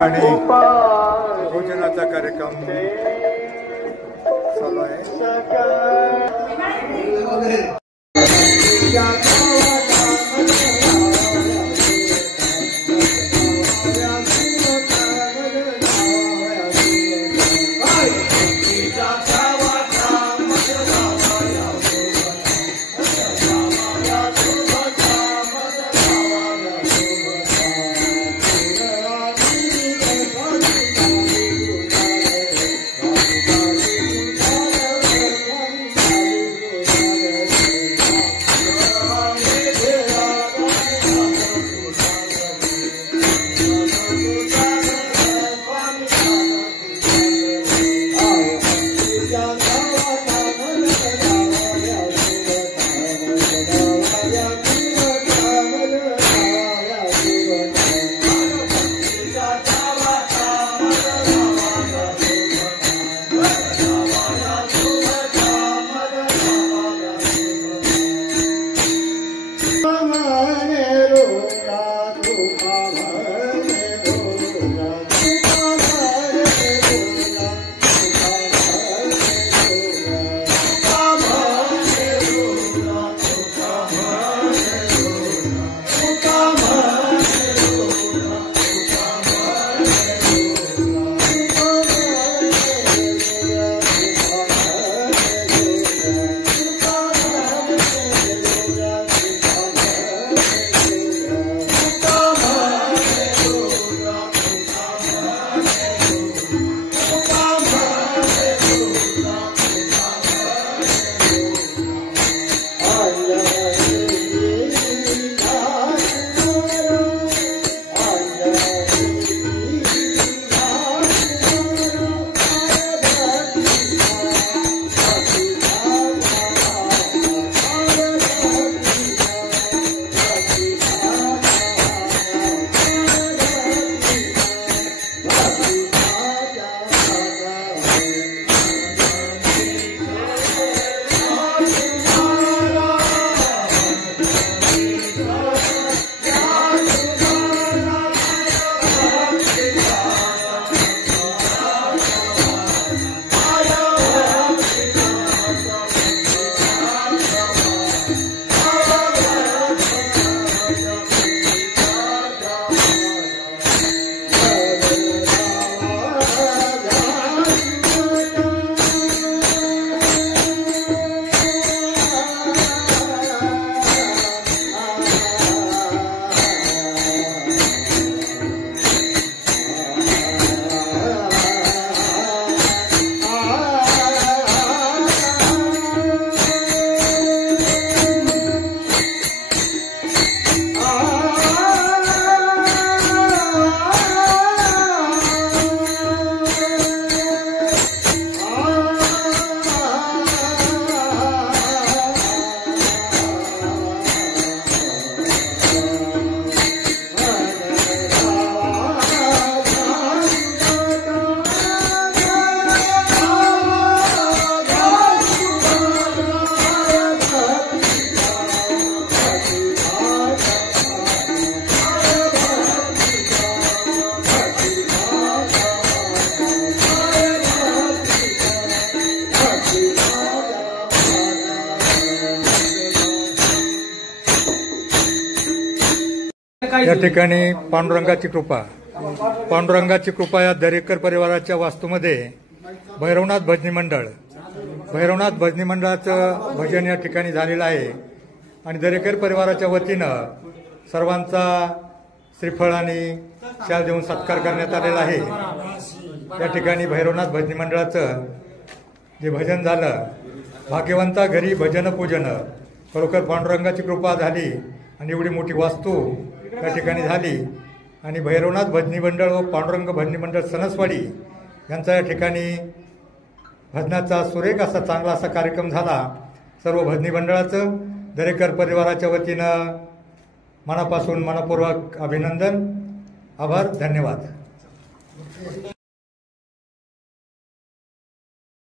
आणि भोजनाचा कार्यक्रम चालू आहे। या ठिकाणी पांडुरंगाची कृपा या दरेकर परिवाराच्या वास्तूमध्ये भैरवनाथ भजनी मंडळाचं भजन या ठिकाणी झालेलं आहे आणि दरेकर परिवाराच्या वतीनं सर्वांचा श्रीफळ आणि शाल देऊन सत्कार करण्यात आलेला आहे। या ठिकाणी भैरवनाथ भजनी मंडळाचं जे भजन झालं, भाग्यवंता घरी भजन पूजन, खरोखर पांडुरंगाची कृपा झाली आणि एवढी मोठी वास्तू या ठिकाणी झाली आणि भैरवनाथ भजनी मंडळ व पांडुरंग भजनी मंडळ सणसवाडी यांचा या ठिकाणी भजनाचा सुरेख असा चांगला असा कार्यक्रम झाला। सर्व भजनी मंडळाचं दरेकर परिवाराच्या वतीनं मनपूर्वक अभिनंदन, आभार, धन्यवाद।